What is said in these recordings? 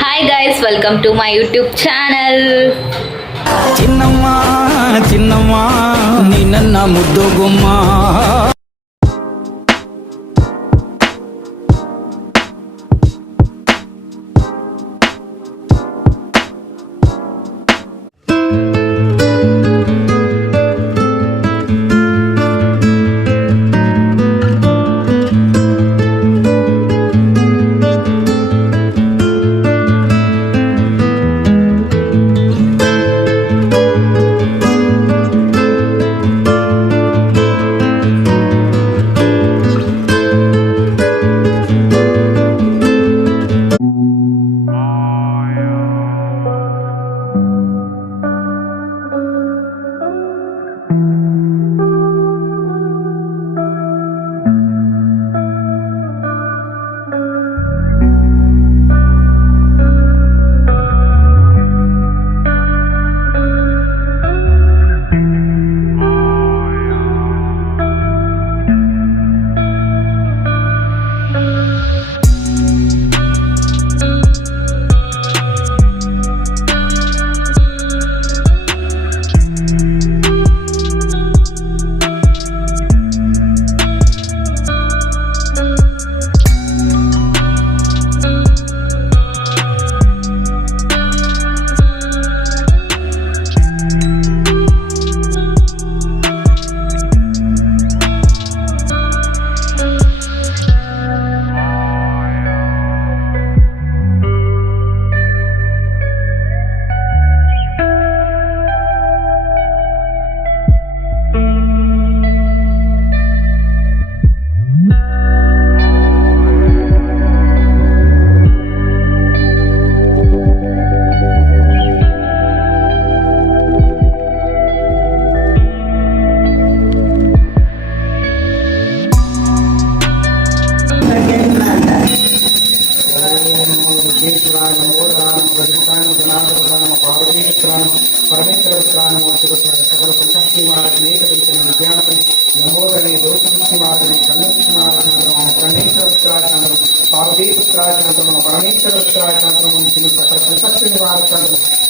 Hi guys, welcome to my YouTube channel. ಚಿನ್ನಮ್ಮ ಚಿನ್ನಮ್ಮ ನೀ ನನ್ನ ಮುದ್ದು ಗುಮ್ಮ.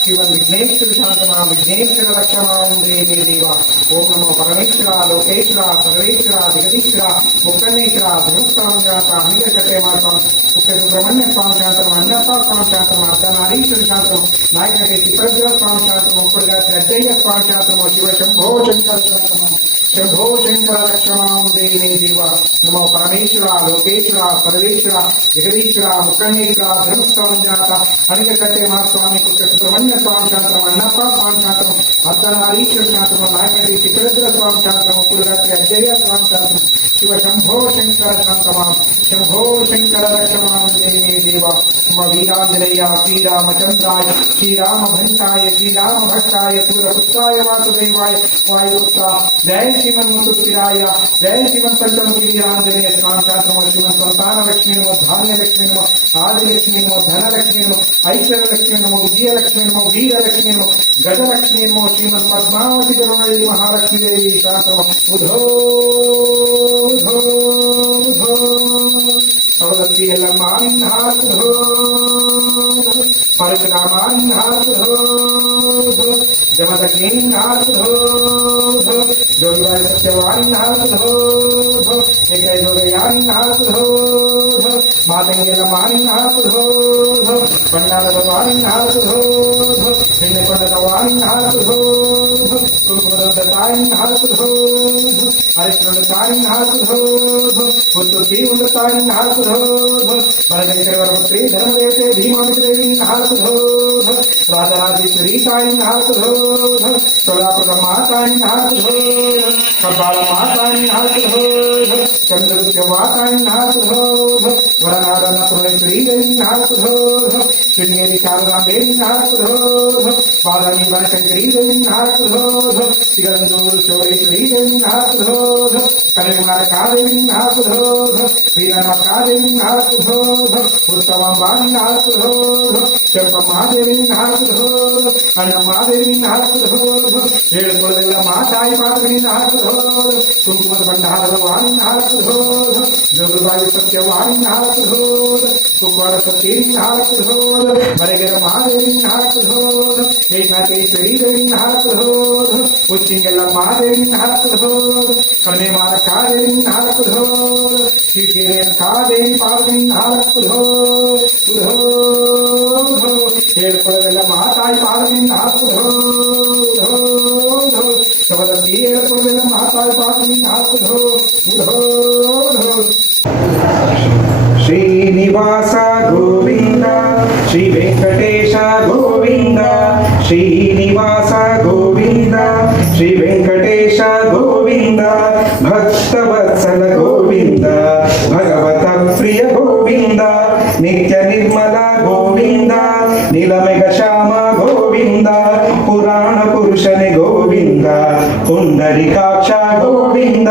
शिवन विघ्नेश्वर शांतमा विघ्नेश्वर रक्षमां देवी देवा ओम नमो परमेश्वरा लोकेश्वरा सर्वेश्वरा जगदीश्वरा मुक्तनेश्वरा धनुष्काम जाता हनिकटे माता सुखे सुब्रह्मण्य स्वाम शांतम अन्नपा स्वाम शांतम अर्धनारीश्वर शांतम नायकटे चित्रग्र स्वाम शांतम उपरगात्र अजय स्वाम शांतम शिव शंभो शंकर शांतम शंभो शंकर रक्षमां देवी देवा नमो परमेश्वरा लोकेश्वरा सर्वेश्वरा जगदीश्वरा मुक्तनेश्वरा धनुष्काम जाता हनिकटे महास्वामी कुके सुब्रह्मण्य स्वाम शांतम अन्नपा स्वाम शांतम अर्धनारीश्वर शांतम नायकटे चित्रग्र स्वाम शांतम उपरगात्र अजय स्वाम शांतम शिव शंभो शंकर शांतमां शंभो शंकर रक्षमां देवी देवा मम वीरांजनेय श्रीरामचंद्राय श्रीरामभंसाय श्रीरामभक्ताय सूरपुत्राय वासुदेवाय वायुपुत्रा जय श्रीमन्मुतुस्थिराय जय श्रीमन् पंचमुखी वीरांजनेय स्वाम शांतमो श्रीमन् संतान लक्ष्मी नमो धान्य लक्ष्मी नमो आदि लक्ष्मी नमो धन लक्ष्मी नमो ऐश्वर्य लक्ष्मी नमो विजय लक्ष्मी नमो वीर लक्ष्मी नमो गज लक्ष्मी नमो श्रीमन् पद्मावती करुणैली महालक्ष्मी देवी शांतमो बुधो सौदत्ती यल्लम्मा परशुरामान्नाथो जमदग्निन्नाथो जोगिवाय सत्यवान्नाथो एकैजोगयान्नाथो मातंगेलमान्नाथो पण्डालवान्नाथो हिण्यपण्डतवान्नाथो कुलकुमदत्तान्नाथो हरिश्चन्द्रतान्नाथो पुत्रतीवृतान्नाथो भरतैकवरपुत्री धर्मदेवते भीमामित्रदेवी नाथो राजराजेश्वरी ताई नाथो सोलापुरमाताई नाथो कब्बालमाताई नाथो चंद्रगुप्तमाताई नाथो वरनारायणपुरेश्वरी देवी नाथो शृंगेरी शारदा देवी नाथो बादामी बनशंकरी देवी नाथो सिगंदूर चौरेश्वरी देवी नाथो कन्याकुमारी देवी नाथो वीरनका देवी नाथो उत्तम बाणी नाथो ಮಹಾದೇವಿ ನಿನ್ನ ಹಾರಕುದು ಅಣ್ಣ ಮಹಾದೇವಿ ನಿನ್ನ ಹಾರಕುದು ಹೇಳುಕೊಳ್ಳದೆಲ್ಲ ಮಾತಾಯಿ ಪಾದಗಳಿಂದ ಹಾರಕುದು ಕುಂಕುಮದ ಭಂಡಾರದ ವಾಣಿನ ಹಾರಕುದು ಜೋಗುಬಾಯಿ ಸತ್ಯ ವಾಣಿನ ಹಾರಕುದು ಕುಕ್ವಾಡ ಸತ್ಯೇನಿಂದ ಹಾರಕುದು ಮರೆಗೆರ ಮಹಾದೇವಿನ ಹಾರಕುದು ಏಕನಾಥೇಶ್ವರಿ ದೇವಿನ ಹಾರಕುದು ಉಚ್ಚಿಂಗೆಲ್ಲ ಮಹಾದೇವಿನ ಹಾರಕುದು ಕಡಿಮೆ ಮಾರ ಕಾದೇವಿನ ಹಾರಕುದು ಶ್ರೀ ಕಾದೇವಿ ಪಾದಗಳಿಂದ ಹಾರಕುದು ಹೇಳ್ಕೊಳ್ಳೋದೆಲ್ಲ ಮಾತಾಯಿ ಪಾದಗಳಿಂದ ಹಾಕುದು ಸವದತ್ತಿ ಹೇಳ್ಕೊಳ್ಳೋದೆಲ್ಲ ಮಾತಾಯಿ ಪಾದಗಳಿಂದ ಹಾಕುದು ಶ್ರೀನಿವಾಸ ಗೋವಿಂದ ಶ್ರೀ ವೆಂಕಟೇಶ ಗೋವಿಂದ ಶ್ರೀನಿವಾಸ ಗೋವಿಂದ ಶ್ರೀ ವೆಂಕಟೇಶ ಗೋವಿಂದ ಭಕ್ತವತ್ಸಲ ಗೋವಿಂದ ಭಗವತ ಪ್ರಿಯ ಗೋವಿಂದ ನಿತ್ಯ ನಿರ್ಮಲ ಗೋವಿಂದ ನೀಲಮೇಘ ಶ್ಯಾಮ ಗೋವಿಂದ ಪುರಾಣ ಪುರುಷನೆ ಗೋವಿಂದ ಪುಂಡರಿಕಾಕ್ಷ ಗೋವಿಂದ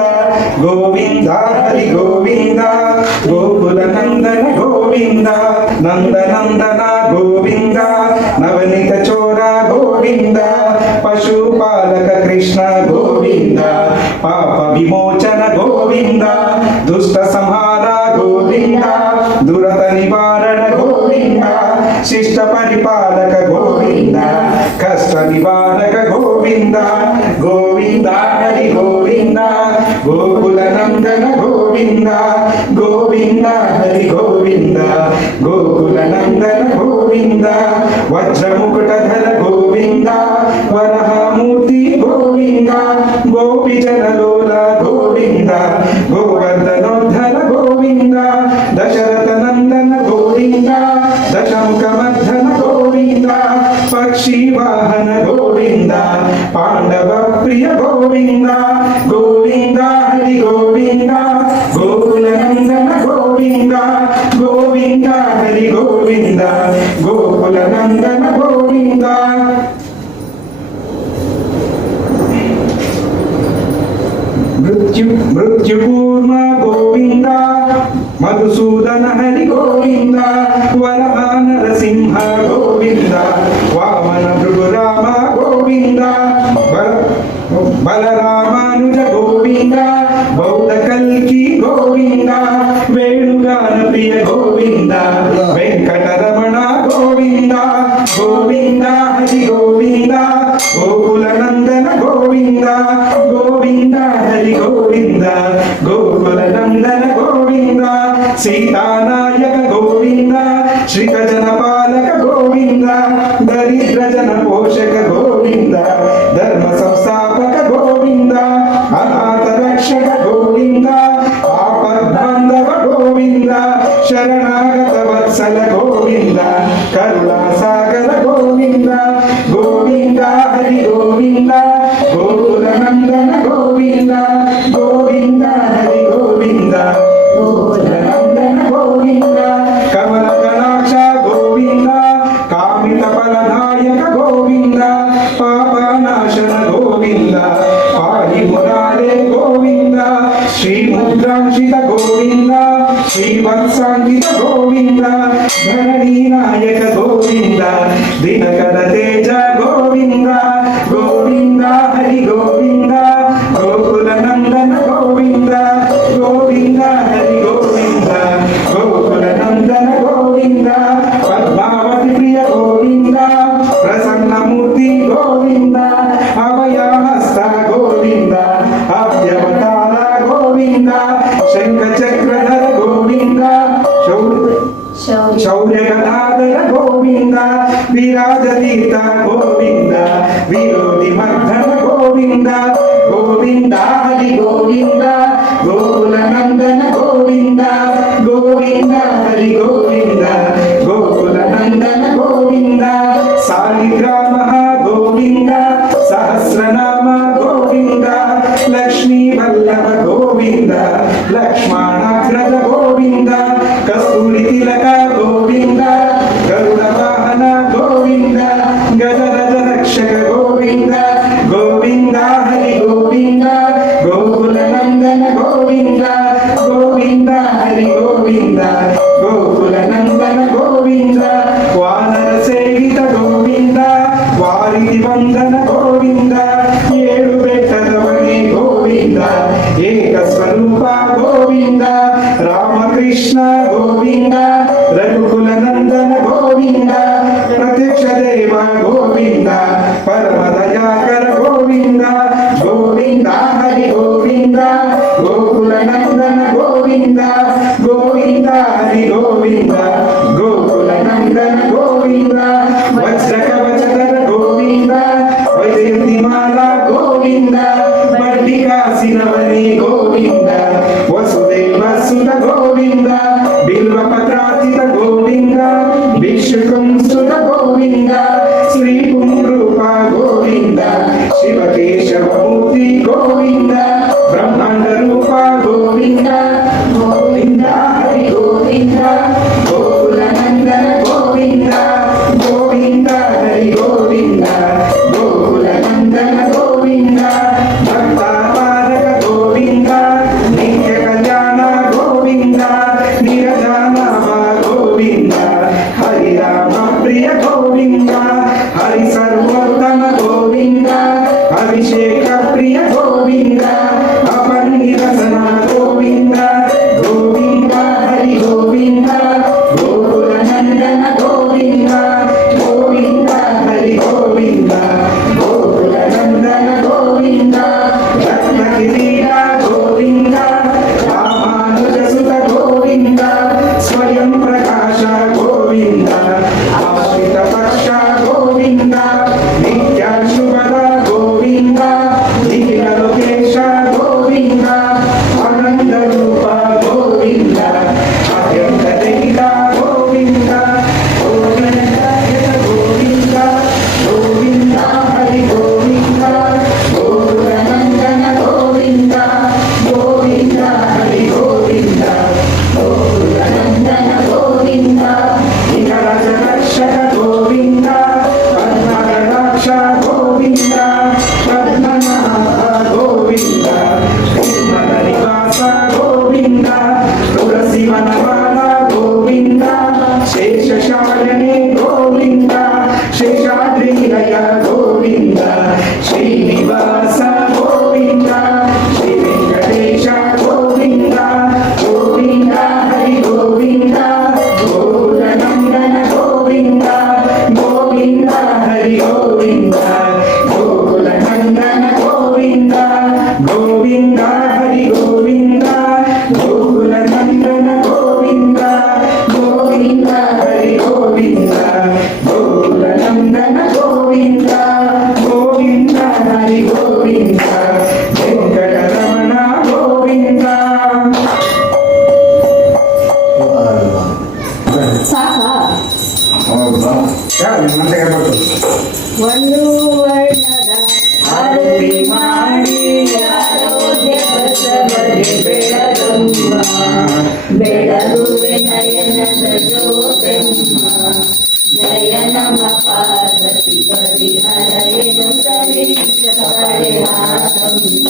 ಗೋವಿಂದ ಹರಿ ಗೋವಿಂದ ಗೋಕುಲ ನಂದನ ಗೋವಿಂದ ನಂದನಂದನ ಗೋವಿಂದ ನವನಿತ ಚೋರ ಗೋವಿಂದ ಪಶುಪಾಲಕ ಕೃಷ್ಣ ಗೋವಿಂದ ಪಾಪ ವಿಮೋಚನ ಗೋವಿಂದ ದುಷ್ಟ ಸಂಹಾರ ಗೋವಿಂದ ದುರತ ನಿವಾರಣ ಗೋವಿಂದ ಶಿಷ್ಟ ಪರಿಪಾಲಕ ಗೋವಿಂದ ಕಷ್ಟ ನಿವಾರಕ ಗೋವಿಂದ ಗೋವಿಂದ ಹರಿ ಗೋವಿಂದ ಗೋಕುಲ ನಂದನ ಗೋವಿಂದ ಗೋವಿಂದ ಹರಿ ಗೋವಿಂದ ಗೋಕುಲ ನಂದನ ಗೋವಿಂದ ವಜ್ರ ಮುಕುಟಧರ ಗೋವಿಂದ ವರಹ ಮೂರ್ತಿ ಗೋವಿಂದ ಗೋಪಿ ಜನಲೋಲ ಗೋವಿಂದ ಗೋವರ್ಧನೋದ್ಧರ ಗೋವಿಂದ ದಶರಥ ನಂದನ ಗೋವಿಂದ ದಶಮುಖ ಮರ್ಧನ ಗೋವಿಂದ ಪಕ್ಷಿ ವಾಹನ ಗೋವಿಂದ ಪಾಂಡವ ಪ್ರಿಯ ಗೋವಿಂದ ಗೋವಿಂದ ಹರಿ ಗೋವಿಂದ ಗೋಕುಲ ನಂದನ ಗೋವಿಂದ ಗೋವಿಂದ ಹರಿ ಗೋವಿಂದ ಗೋಕುಲ ನಂದನ ಗೋವಿಂದ ಮೃತ್ಯುಪೂರ್ವ ಗೋವಿಂದ ಮಧುಸೂದನ ಹರಿ ಗೋವಿಂದ ವರಹ ನರಸಿಂಹ ಗೋವಿಂದ ವಾಮನ ಭೃಗುರಾಮ ಗೋವಿಂದ ಬಲರಾಮಾನುಜ ಗೋವಿಂದ ಬೌದ್ಧ ಕಲ್ಕಿ ಗೋವಿಂದ ವೇಣುಗಾನ ಪ್ರಿಯ ಗೋವಿಂದ ವೆಂಕಟರಮಣ ಗೋವಿಂದ ಗೋವಿಂದ ಹರಿ ಗೋವಿಂದ ಗೋಕುಲ ನಂದನ ಗೋವಿಂದ ಗೋವಿಂದ ಹರಿ ಗೋವಿಂದ ಗೋಕುಲ ನಂದನ ಗೋವಿಂದ ಸೀತಾನಾಯಕ ಗೋವಿಂದ ಶ್ರೀಕಜನ ಪಾಲಕ ಗೋವಿಂದ ದರಿದ್ರ ಜನ ಪೋಷಕ ಗೋವಿಂದ ಧರ್ಮ ಸಂಸ್ಥಾಪಕ ಗೋವಿಂದ ಅನಾಥ ರಕ್ಷಕ ಗೋವಿಂದ ಆಪದ್ಬಾಂಧವ ಗೋವಿಂದ ಶರಣಾಗತ ವತ್ಸಲ ಗೋವಿಂದ ಕರುಣಾ ಸಾಗರ ಗೋವಿಂದ ಗೋವಿಂದ ಹರಿ ಗೋವಿಂದ ಗೋಕುಲ ನಂದನ ಗೋವಿಂದ ಗೋವಿಂದ ಹರಿ ಗೋವಿಂದ ಗೋಕುಲ ನಂದನ ಗೋವಿಂದ ಕಮಲ ಕಟಾಕ್ಷ ಗೋವಿಂದ ಕಾಮಿತ ಫಲದಾಯಕ ಗೋವಿಂದ ಪಾಪನಾಶನ ಗೋವಿಂದ ಪಾಹಿ ಮುರಾರೇ ಗೋವಿಂದ ಶ್ರೀ ಮುದ್ರಾಂಶಿತ ಗೋವಿಂದ ಶ್ರೀವತ್ಸಾಂಕಿತ ಗೋವಿಂದ ಧರಣಿ ನಾಯಕ ಗೋವಿಂದ ದಿನಕರ ತೇಜ ಗೋವಿಂದ ಗೋವಿಂದ ಹರಿ ಗೋವಿಂದ ಗೋಕುಲ ನಂದನ ಗೋವಿಂದ ಗೋವಿಂದ ಹರಿ ಗೋವಿಂದ ಗೋಕುಲ ನಂದನ ಗೋವಿಂದ ಪದ್ಮಾವತಿ ಪ್ರಿಯ ಗೋವಿಂದ ಪ್ರಸನ್ನ ಮೂರ್ತಿ ಗೋವಿಂದ ಅಭಯ ಹಸ್ತ ಗೋವಿಂದ ಅಭ್ಯವತಾರ ಗೋವಿಂದ ಶಂಖ ಚಕ್ರಧರ ಗೋವಿಂದ ಶೌರ್ಯ ಗದಾಧರ ಗೋವಿಂದ ವಿರಾಜತೀರ್ಥ ಗೋವಿಂದ ವಿರೋಧಿ ಮರ್ಧನ ಗೋವಿಂದ ಗೋವಿಂದ ಹರಿ ಗೋವಿಂದ ಗೋಕುಲ ನಂದನ ಗೋವಿಂದ ಗೋವಿಂದ ಹರಿ ಗೋವಿಂದ ಗೋಕುಲ ನಂದನ ಗೋವಿಂದ ಸಾಲಿಗ್ರಾಮ ಗೋವಿಂದ ಸಹಸ್ರನಾಮ ಗೋವಿಂದ ಲಕ್ಷ್ಮೀ ವಲ್ಲಭ ಗೋವಿಂದ ಲಕ್ಷ್ಮಣಾಗ್ರಜ ಗೋವಿಂದ ಕಸ್ತೂರಿ ತಿಲಕ ಗೋವಿಂದ ಗರುಡ ವಾಹನ ಗೋವಿಂದ ಗಜರಜ ರಕ್ಷಕ ಗೋವಿಂದ ಗೋವಿಂದ ಹರಿ ಗೋವಿಂದ ಗೋಕುಲ ನಂದನ शुकुंसुर गोविंद श्री पुंरूप गोविंद शिव केशवमूर्ति गोविंद ब्रह्मांड रूप गोविंद गोविंद हरि गोविंद गोकुल नंदन गोविंद गोविंद हरि गोविंद गोकुल नंदन गोविंद भक्तापारक गोविंद नित्य कल्याण गोविंद निरजानव गोविंद हरि राम प्रिय गोविंद हरि सर्वोत्तम गोविंद अभिषेक प्रिय गोविंद अपनिरसन गोविंद गोविंद हरि गोविंद गोकुल नंदन गोविंद गोविंद हरि गोविंद गोकुल नंदन गोविंद रत्न किरीट गोविंद रामानुजसुत गोविंद स्वयं प्रकाश गोविंद आश्रित पक्ष गोविंद नित्य शुभद गोविंद निखिल लोकेश गोविंद आनंद रूप गोविंद अत्यंत रहित गोविंद गोविंद गोविंद गोविंद हरि गोविंद गोकुल नंदन गोविंद गोविंद हरि गोविंद गोकुल नंदन गोविंद निखरज रक्षक गोविंद पद्मरक्ष गोविंद पद्मनाभ गोविंद निर्मल निवास गोविंद तुलसी वनमाला गोविंद शेषशालिनी गोविंद शेषाद्रिलय गोविंद श्रीनिवास गोविंद श्री वेंकटेश गोविंद गोविंद हरि गोविंद गोकुल नंदन गोविंद गोविंद हरि गोविंद गोकुल नंदन गोविंद गोविंद हरि गोविंद गोकुल नंदन गोविंद गोविंद हरि गोविंद गोकुल नंदन गोविंद गोविंद हरि गोविंद वेंकटरमण गोविंद ಸಾಕಾ ಹೌದಾ ಯಾರು ಮತ್ತೆ ಹೇಳ್ಬೋದು ಒಂದು ವರ್ಣದ ಆರತಿ ಮಾಡಿ ಆರೋಗ್ಯ ಬಸವಗೆ ಬೆಳಗಮ್ಮ ಬೆಳಗುವೆ ನಯನದ ಜ್ಯೋತಿಮ್ಮ ಜಯ ನಮ ಪಾರ್ವತಿ ಪರಿಹರ ಎನ್ನುತ್ತಲೇ ಚಪಳೆ ಹಾಕಮ್ಮ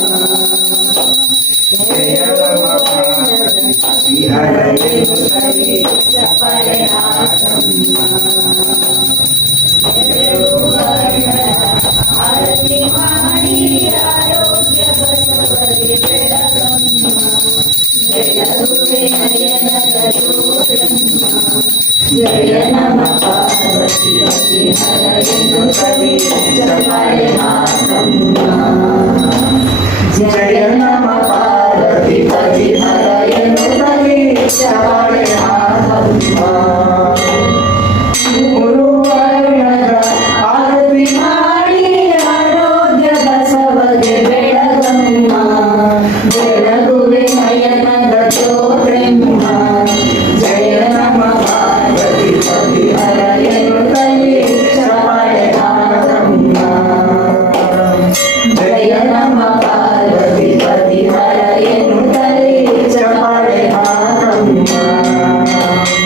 ಜಯ ನಮ ಪಾರ್ವತಿ ಹರ ಎನ್ನುತ್ತಲೇ ಚಪಳೆ ಹಾಕಮ್ಮ ಆರತಿ ಮಾಡಿ ಆರೋಗ್ಯ ಬಸವಗೆ ಬೆಳಗಮ್ಮ ಬೆಳಗುವೆ ನಯನದ ಜ್ಯೋತಿಮ್ಮ ಜಯ ನಮ ಪಾರ್ವತಿ ಹರ ಎನ್ನುತ್ತಲೇ ಚಪಳೆ ಹಾಕಮ್ಮ ಜಯ ನಮ ಪಾರ್ವತಿ ಪರಿಹರ ಎನ್ನುತ್ತಲೇ ಚಪಳೆ ಹಾಕಮ್ಮ ಮೂರು ವರ್ಣದ ಆರತಿ ಮಾಡಿ ಆರೋಗ್ಯ ಬಸವಗೆ ಬೆಳಗಮ್ಮ ಬೆಳಗುವೆ ನಯನದ ಜ್ಯೋತಿಮ್ಮ ಜಯ ನಮ ಪಾರ್ವತಿ ಪರಿಹರ ಎನ್ನುತ್ತಲೇ ಚಪಳೆ ಹಾಕಮ್ಮ ಜಯ ನಮ ಪಾರ್ವತಿ ಪರಿಹರ ಎನ್ನುತ್ತಲೇ ಚಪಳೆ ಹಾಕಮ್ಮ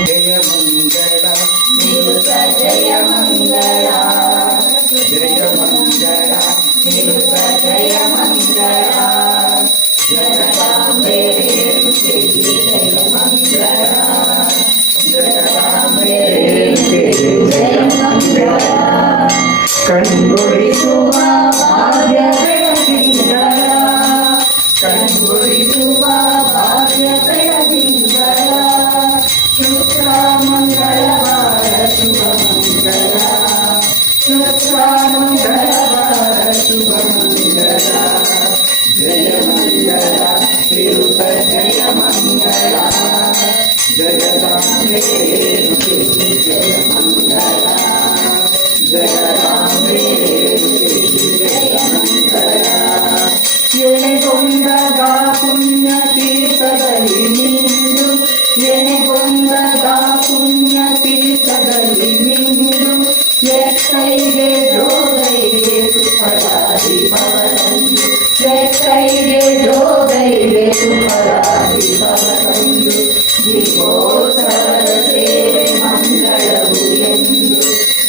ಜಯ ಮಂಗಳ ನಿರುತ ಜಯ ಮಂಗಳ ಜಯ ಮಂಗಳ ನಿರುತ ಜಯ ಮಂಗಳ ಜಗದಾಂಬೆ ರೇಣುಕೆ ಜಯ ಮಂಗಳ ಜಗದಾಂಬೆ ರೇಣುಕೆ ಜಯ ಮಂಗಳ ಕಣ್ಗೊಳಿಸುವ ಭಾಗ್ಯ ಬೆಳದಿಂಗಳ ಕಣ್ಗೊಳಿಸುವ ಭಾಗ್ಯ ಬೆಳದಿಂಗಳ ಶುಕ್ರ ಮಂಗಳವಾರ ಶುಭ ಮಂಗಳ ಶುಕ್ರ ಮಂಗಳವಾರ ಶುಭ ಮಂಗಳ ಜಯ ಮಂಗಳ ತಿರುತ ಜಯ ಮಂಗಳ ಜಗದಾಂಬೆ ರೇಣುಕೆ ಜಯ ಮಂಗಳ ಜಗದಾಂಬೆ ರೇಣುಕೆ ಜಯ ಮಂಗಳ ಎನೆಗೊಂಡದ ಪುಣ್ಯ ತೀರ್ಥದಲ್ಲಿ ನಿಂದು ಎನೆಗೊಂಡದ ಪುಣ್ಯ ತೀರ್ಥದಲ್ಲಿ ನಿಂದು ಕೈಗೆ ಜೋಗೈಗೆ ಸುಫಲಾದಿ ಭವತಂದು ಕೈಗೆ ಜೋಗೈಗೆ ಸುಫಲಾದಿ ಭವತಂದು ದೀಪೋತ್ಸವದ ಸೇವೆ ಮಂಗಳವು ಎಂದು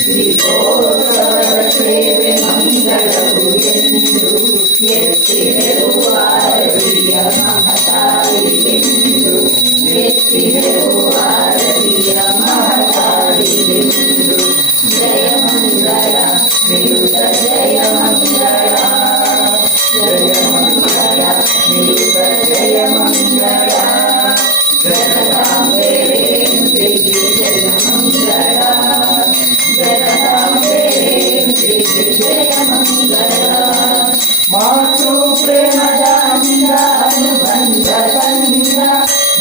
ದೀಪೋತ್ಸವದ ಸೇವೆ ಮಂಗಳವು ಎಂದು ಎತ್ತಿರುವ ಆರತಿಯ ಮಹತಾಳಿಗೆಂದು ಎತ್ತಿರುವ ಆರತಿಯ ಮಹತಾಳಿಗೆಂದು ಜಯ ಮಂಗಳ ನಿರುತ ಜಯ ಮಂಗಳ ಜಯ ಮಂಗಳ ನಿರುತ ಜಯ ಮಂಗಳ ಜಗದಾಂಬೆ ರೇಣುಕೆಗೆ ಜಯ ಮಂಗಳ ಜಗದಾಂಬೆ ರೇಣುಕೆಗೆ ಜಯ ಮಂಗಳ ಮಾತೃ ಪ್ರೇಮದ ಅಂಗ ಅನುಬಂಧ ತಂದ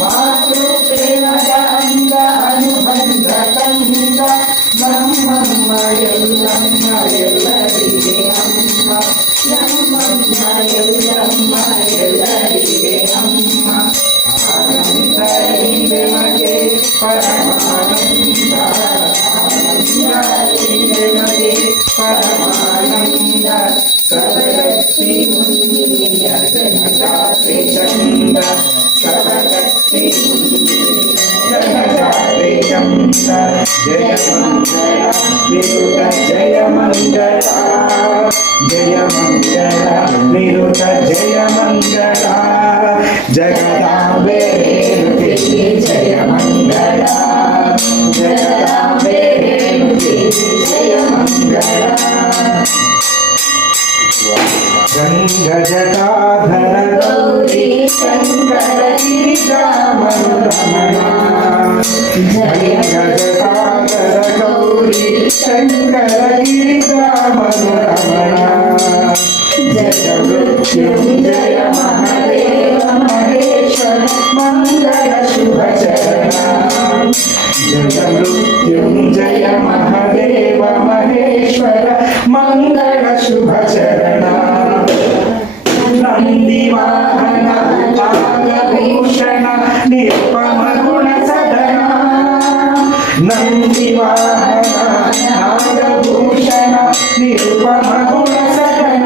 ಮಾತೃ ಪ್ರೇಮದ ಅಂಗ ಅನುಬಂಧ ತಂದ ನಮ್ಮಮ್ಮ ಎಲ್ಲಮ್ಮ ಎಲ್ಲರಿಗೆ ಅಮ್ಮ ನಮ್ಮಮ್ಮ ಎಲ್ಲಮ್ಮ ಎಲ್ಲರಿಗೆ ಅಮ್ಮ ಆನಂದ ಹಿಂದೆ ಪರಮಾನಂದ ಆನಂದ ಹಿಂದೆ ಪರಮಾನಂದ ಸರ್ವಶಕ್ತಿ ಮುನಿಯ ಜನಜಾತ್ರೆ ಚಂದ ಸರ್ವಶಕ್ತಿ ಜನಜಾತ್ರೆ ಚಂದ ಜಯ ಮಂಗಳ ನಿರುತ ಜಯ ಮಂಗಳ ಜಯ ಮಂಗಳ ನಿರುತ ಜಯ ಮಂಗಳ ಜಗದಾಂಬೆ ರೇಣುಕೆಗೆ ಜಯ ಮಂಗಳ ಜಗದಾಂಬೆ ರೇಣುಕೆಗೆ ಜಯ ಮಂಗಳ ಗಂಗಜಟಾಧರ ಗೌರಿ ಶಂಕರ ಗಿರಿಜಾಮನುರಮಣ ಗಂಗಜಟಾಧರ ಗೌರಿ ಶಂಕರ ಗಿರಿಜಾಮನುರಮಣ ಜಯ ಮೃತ್ಯುಂಜಯ ಮಹಾದೇವ ಮಹೇಶ್ವರ ಮಂಗಳ ಶುಭ ಚರಣ ಜಯ ಮೃತ್ಯುಂಜಯ ಮಹಾದೇವ ಮಹೇಶ್ವರ ಮಂಗಳ ಶುಭ ಚರಣ ನಂದಿ ವಾಹನ ನಾಗಭೂಷಣ ನಿರುಪಮ ಗುಣ ಸದನ ನಂದಿ ವಾಹನ ನಾಗಭೂಷಣ ನಿರುಪಮ ಗುಣ ಸದನ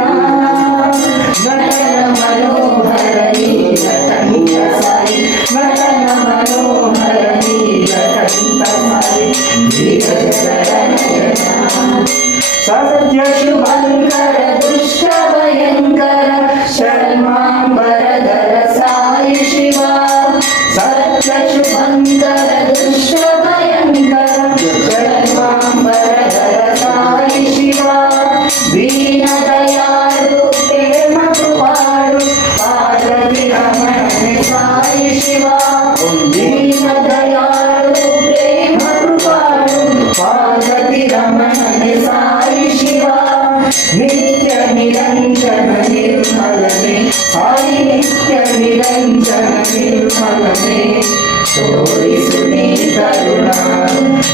ನಟನ ಮನೋಹರ ನೀಲಕಂಠ ಸಾಯಿ ನಟನ ಮನೋಹರ ನೀಲಕಂಠ ಸಾಯಿ ಸತ್ಯ ಶುಭಂಕರ ದುಷ್ಟ ಭಯಂಕರ ಶರ್ಮಾಂಬರಧರ ಸಾಯಿ ಶಿವ ಸತ್ಯ ಶುಭಂಕರ ದುಷ್ಟ ಭಯಂಕರ ಶರ್ಮಾಂಬರಧರ ಸಾಯಿ ಶಿವ ದೀನ ದಯಾಳು ಪ್ರೇಮ ಕೃಪಾಳು ಪಾರ್ವತಿ ರಮಣನೆ ಸಾಯಿ ಶಿವ ದೀನ ದಯಾಳು ಪ್ರೇಮ ಕೃಪಾಳು ಪಾರ್ವತಿ ರಮಣನೆ ಸಾಯಿ ಶಿವ ನಿತ್ಯ ನಿರಂಜನ ನಿರ್ಮಲನೆ ಸಾಯಿ ನಿತ್ಯ ನಿರಂಜನ ನಿರ್ಮಲನೆ ತೋರಿಸು ನೀ ಕರುಣ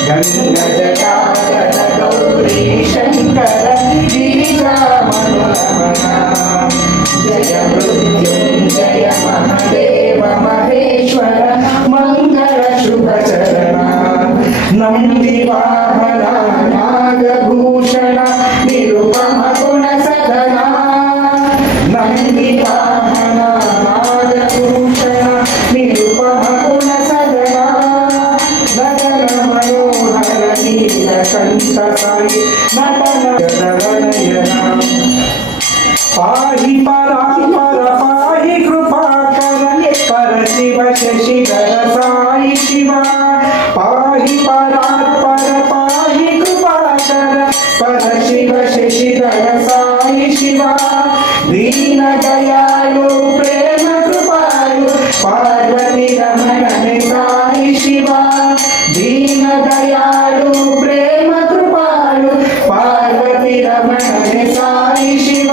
ಗಂಗಜಟಾಧರ ಗೌರಿ ಶಂಕರ ಗಿರಿಜಾಮನುರಮಣ ಜಯ ಮೃತ್ಯುಂಜಯ ಮಹಾದೇವ ಮಹೇಶ್ವರ ಮಂಗಳ ಶುಭ ಚರಣ ನಂದಿ ವಾಹನ ನಾಗಭೂಷಣ ನಿರುಪಮ ಗುಣ ಸದನ ನಂದಿ ವಾಹನ ನಾಗಭೂಷಣ ನಿರುಪಮ ಗುಣ ಸದನ ನಟನ ಮನೋಹರ ನೀಲಕಂಠ ಸಾಯಿ ನಟನ ಜಗದನಯನ ಪಾಹಿ ಪರಾತ್ಪರ ಪಾಹಿ ಕೃಪಾಕರ ಪರ ಶಿವ ಶಶಿಧರ ಸಾಯಿ ಶಿವ ಪಾಹಿ ಪರಾತ್ಪರ ಪಾಹಿ ಕೃಪಾಕರ ಪರ ಶಿವ ಶಶಿಧರ ಸಾಯಿ ಶಿವ ದೀನ ದಯಾಳು ಪ್ರೇಮ ಕೃಪಾಳು ಪಾರ್ವತಿ ರಮಣನೆ ಸಾಯಿ ಶಿವ ದೀನ ದಯಾಳು ಪ್ರೇಮ ಕೃಪಾಳು ಪಾರ್ವತಿ ರಮಣನೆ ಸಾಯಿ ಶಿವ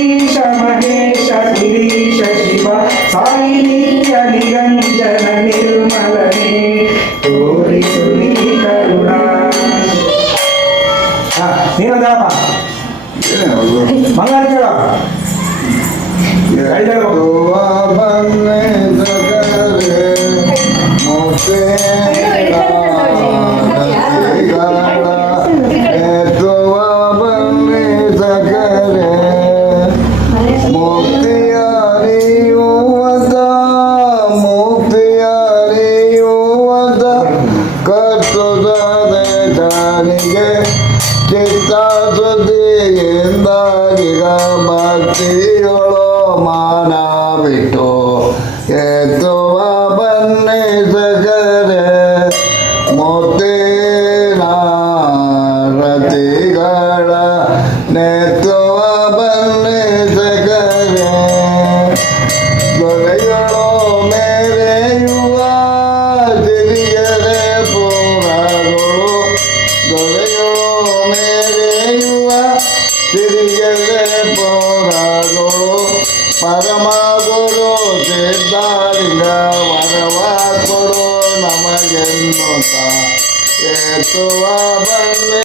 ಈಶ ಮಹೇಶ ಗಿರೀಶ ಶಿವ ಸಾಯಿ ನಿತ್ಯ ನಿರಂಜನ ನಿರ್ಮಲನೆ ತೋರಿಸು ನೀ ಕರುಣ ನೀನದಪ್ಪ ಮಂಗಳ ಕೇಳ तो ನನಗೆ ಚಿತ್ತ ಸುದ್ದಿಯಿಂದಾಗಿಗ ಭಕ್ತಿಯೊಳು ಮಾನ ಬಿಟ್ಟು ಎತ್ತುವ ಬನ್ನಿ ಸಕರೆ ಮುತ್ತಿನ ರತಿಗಳ ನೆತ್ತುವ ಬನ್ನಿ ಸಕರೆ ದೊರೆಯೋ ಮೇರೆಯುವ ತಿರಿಯರೆ ಪೋರಾಗಳು ದೊರೆಯೋ ಮೇರೆಯುವ ತಿರಿಯರೆ ಪೋರಾಗಳು ಪರಮ ಗುರು ಸಿದ್ಧಾಲಿಂಗ ವರವ ಕೊಡು ನಮಗೆನ್ನುತ್ತ ಎತ್ತುವ ಬನ್ನಿ